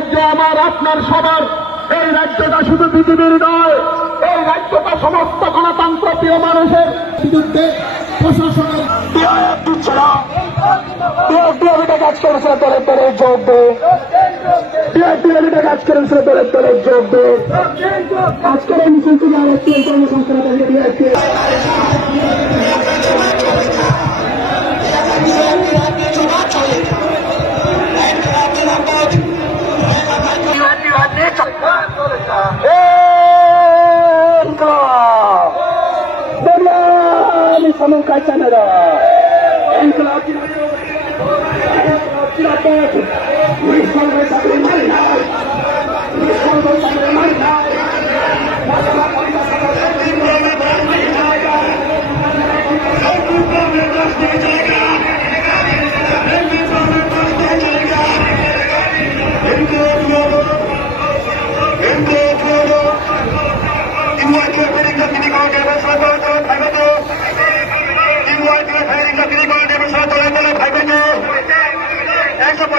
রাজ্য আমার, আপনার সবার। এই রাজ্যটা শুধু পৃথিবীর নয়, এই রাজ্যটা সমস্ত গণতন্ত্র প্রিয় মানুষের বিরুদ্ধে প্রশাসনের কাজ করেছিল দলের দলে যোগ দে বিআইএফ কাজ করেছিল দলের দলে যোগ দে আজকের বিআইএফ Beriani kamu kaca nada. Inkılap Silapat. Wisal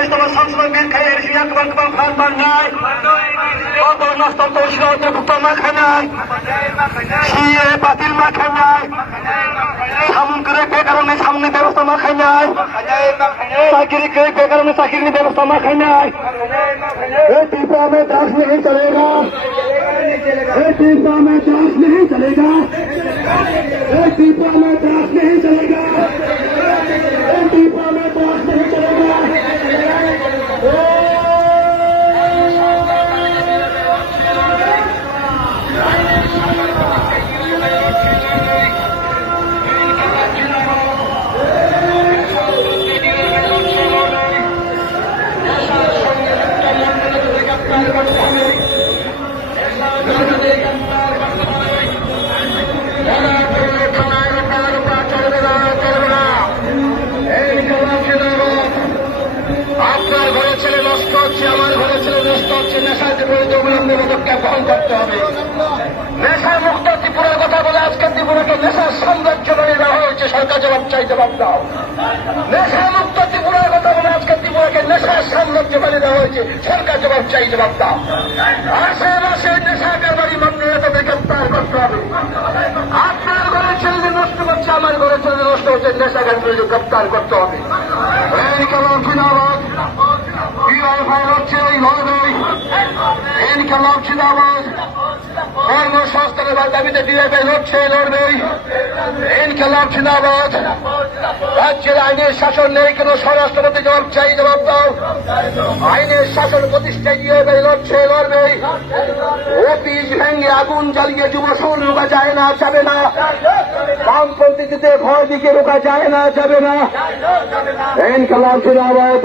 Państwowa Samsung KRZ jak Bank Bank Bank Bank Nai Oto nas to to się od Bukta Makhanai Siye Patil Makhanai Samkre Bekarone Samne Bewasta Makhanai Sakiri Kre Bekarone Sakiri Bewasta Makhanai ये टीपा में दास नहीं चलेगा ये टीपा में दास नहीं चलेगा ये टीपा में হচ্ছে আমার ঘরে ছেলে নষ্ট হচ্ছে নেশার বিরুদ্ধে অবিলম্বে পদক্ষেপ গ্রহণ করতে হবে। নেশা মুক্ত ত্রিপুরার কথা বলে আজকে ত্রিপুরাকে নেশার সাম্রাজ্য বানিয়ে দেওয়া হয়েছে, সরকার জবাব চাই, জবাব দাও। নেশা মুক্ত ত্রিপুরার কথা বলে আজকে ত্রিপুরাকে নেশার সাম্রাজ্য বানিয়ে দেওয়া হয়েছে, সরকার জবাব চাই, জবাব দাও। আশেপাশে নেশা কারবারি মামলা তাদের গ্রেপ্তার করতে হবে। আপনার ঘরে ছেলে নষ্ট হচ্ছে, আমার ঘরে ছেলে নষ্ট হচ্ছে, নেশা কারবারি গ্রেপ্তার করতে হবে। এই কেমন জিন্দাবাদ বিআইএফআই হচ্ছে এই লড়বে ইনকালাব জিন্দাবাদ কর্মসংস্থানের দাবিতে বিএফআই লড়ছে লড়বে ইনকালাব জিন্দাবাদ রাজ্যের আইনের শাসন নেই কেন স্বরাষ্ট্রপতি, জবাব চাই, জবাব দাও। আইনের শাসন প্রতিষ্ঠায় বিএফআই লড়ছে লড়বে অফিস ভেঙে আগুন জ্বালিয়ে যুব সৌর রোকা যায় না, যাবে না। বামপন্থীতে ভয় দিকে রোকা যায় না, যাবে না। ইনকালাব জিন্দাবাদ